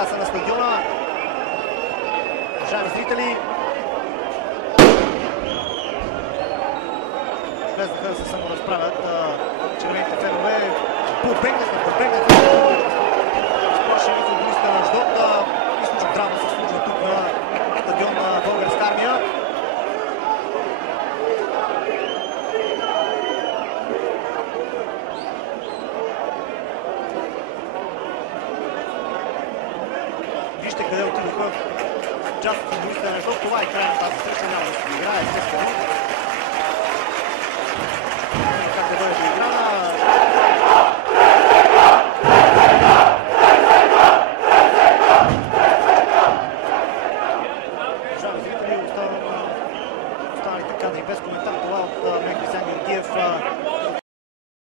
каркаса на стадиона. Уважаеми зрители, влезнаха да се саморазправят червените фенове. Побегнаха. Сплашени футболистите на Аждот. Изключно драма се случва тук на стадион на Българска армия. Вижте къде отидоха част от футболистите на Аждот. Това е край на тази среща, няма да се играе естествено.